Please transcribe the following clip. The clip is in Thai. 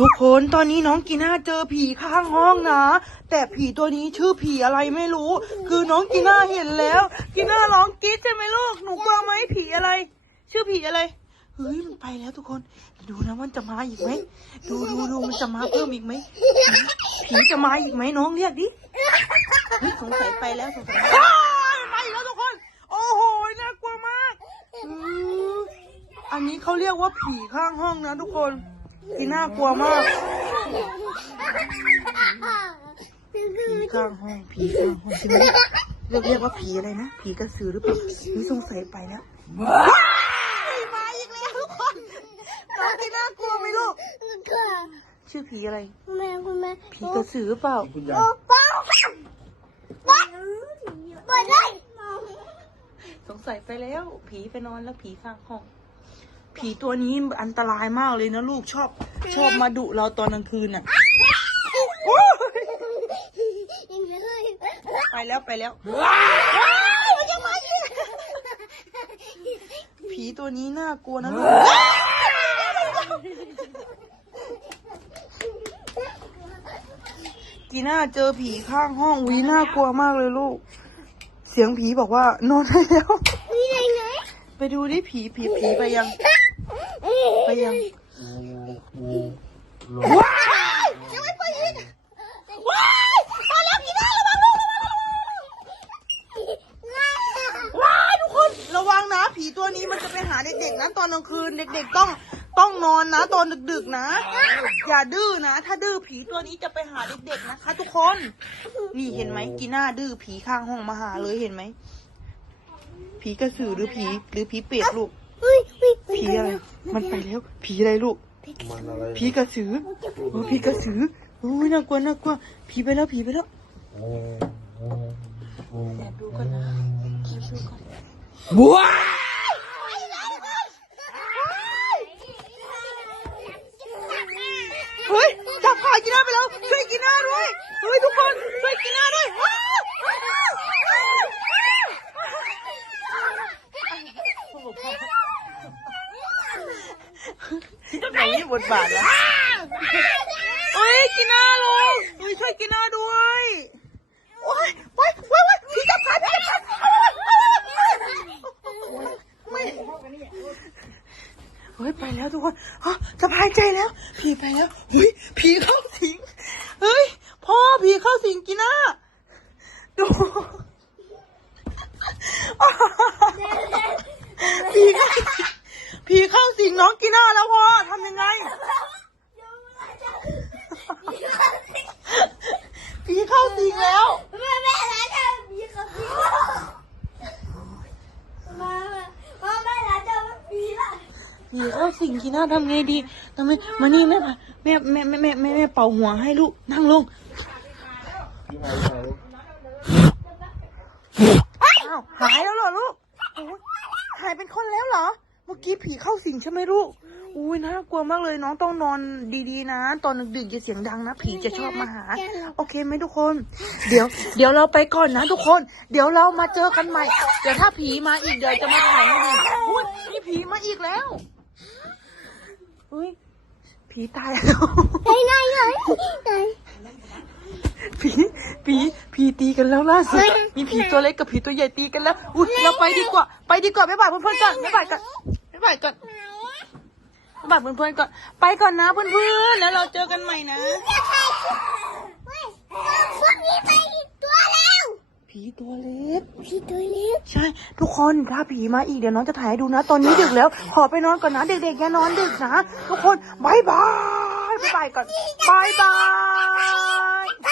ทุกคนตอนนี้น้องกีน่าเจอผีข้างห้องนะ แต่ผีตัวนี้ชื่อผีอะไรไม่รู้ คือน้องกีน่าเห็นแล้ว กีน่าร้องกรี๊ดใช่ไหมลูกหนูกลัวไหมผีอะไร ชื่อผีอะไรเฮ้ยมันไปแล้วทุกคน ดูนะมันจะมาอีกไหมดูดูดูมันจะมาเพิ่มอีกไหมผีจะมาอีกไหมน้องเรียกดิเฮ้ยสงสัยไปแล้วสงสัยอ้าวมันมาอีกแล้วทุกคน โอ้โหน่ากลัวมากอันนี้เขาเรียกว่าผีข้างห้องนะทุกคน ที่น่ากลัวมากผีข้างห้องผีข้างห้องใช่ไหมเรียกเรียกว่าผีอะไรนะผีกระสือหรือเปล่านี่สงสัยไปแล้วมาอีกแล้วทุกคนน้องที่น่ากลัวไหมลูกชื่อผีอะไรแม่คุณแม่ผีกระสือหรือเปล่าคุณยาโอ้ยป้าป้าเปิดเลยสงสัยไปแล้ว ผีไปนอนแล้วผีข้างห้อง ผีตัวนี้อันตรายมากเลยนะลูกชอบ ชอบมาดุเราตอนกลางคืนน่ะโอ้ยยังไงเลยไปแล้วไปแล้วผีตัวนี้น่ากลัวนะลูกกีน่าเจอผีข้างห้องวิน่ากลัวมากเลยลูก เสียงผีบอกว่านอนได้แล้วนี่ไง ไปดูดิผีผีผีไปยัง ไปยังว้ายยังไม่เปิดอีกว้ายมาแล้วพี่ได้ระวังลูกระวังลูกว้ายทุกคนระวังนะ ผีตัวนี้มันจะไปหาเด็กๆนะตอนกลางคืนเด็ก ๆ ต้องต้องนอนนะ ตอนดึกๆนะ อย่าดื้อนะ ถ้าดื้อผีตัวนี้จะไปหาเด็กๆนะคะ ทุกคน นี่เห็นไหมกีน่าดื้อผีข้างห้องมาหาเลยเห็นไหม ผีกระสือหรือผีหรือผีเปรตลูกเฮ้ยเฮ้ยผีอะไร มันไปแล้ว ผีอะไรลูก มันอะไรผีกระสือโอ้ผีกระสือโอ้ยน่ากลัวน่ากลัว ผีไปแล้วผีไปแล้วงูงูงูแอบดูก่อนนะแอบดูก่อนว้า เฮ้ยจับขากีน่าไปแล้ว ช่วยกีน่าด้วย เฮ้ยทุกคนช่วยกีน่าด้วยว้าวว้าวไหน บทบาทแล้วเฮ้ยกีน่าลงเฮ้ยช่วยกีน่าด้วยโอ้ยโอ้ยโอ้ยโอ้ยพี่จับขาพี่จับขาเฮ้ยไปแล้วทุกคนฮะสบายใจแล้ว ผีไปแล้วเฮ้ยผีเข้าสิงเฮ้ยพ่อผีเข้าสิงกีน่าดูผีเข้าผีเข้าสิงน้องกีน่าแล้วพ่อทำยังไง ผีเข้าสิงแล้ว แม่แม่ร้านจะมีกับพี่มามาแม่ร้านจะมีละ ผีเข้าสิงกีน่าทำไงดีทำไมมานี่แม่พาแม่แม่แม่แม่แม่แม่เป่าหัวให้ลูกนั่งลงอ้าวหายแล้วเหรอลูกหายเป็นคนแล้วเหรอ เมื่อกี้ผีเข้าสิงใช่ไหมลูกอุ้ยน่ากลัวมากเลยน้องต้องนอนดีๆนะ ตอนดึกๆอย่าเสียงดังนะ ผีจะชอบมาหา โอเคไหมทุกคน เดี๋ยว เดี๋ยวเราไปก่อนนะทุกคน เดี๋ยวเรามาเจอกันใหม่ เดี๋ยวถ้าผีมาอีกเดี๋ยวจะมาถ่ายให้ดูอุ้ยมีผีมาอีกแล้ว อุ้ยผีตายแล้วไหนไหนไหนไหนผีผีผีตีกันแล้วล่าสุดมีผีตัวเล็กกับผีตัวใหญ่ตีกันแล้วอุ้ยเราไปดีกว่า ไปดีกว่าบ๊ายบายเพื่อนๆก่อนบ๊ายบายก่อนบ๊ายบายก่อนบ๊ายบายเพื่อนๆก่อน ไปก่อนนะเพื่อนๆแล้วเราเจอกันใหม่นะเฮ้ยพวกนี้ไปอีกตัวแล้วผีตัวเล็ก พี่ตัวเล็กใช่ ทุกคนถ้าผีมาอีกเดี๋ยวน้องจะถ่ายให้ดูนะ ตอนนี้ดึกแล้ว ขอไปนอนก่อนนะเด็กๆอย่านอนดึกนะ ทุกคนบายบายบายบายก่อนบายบาย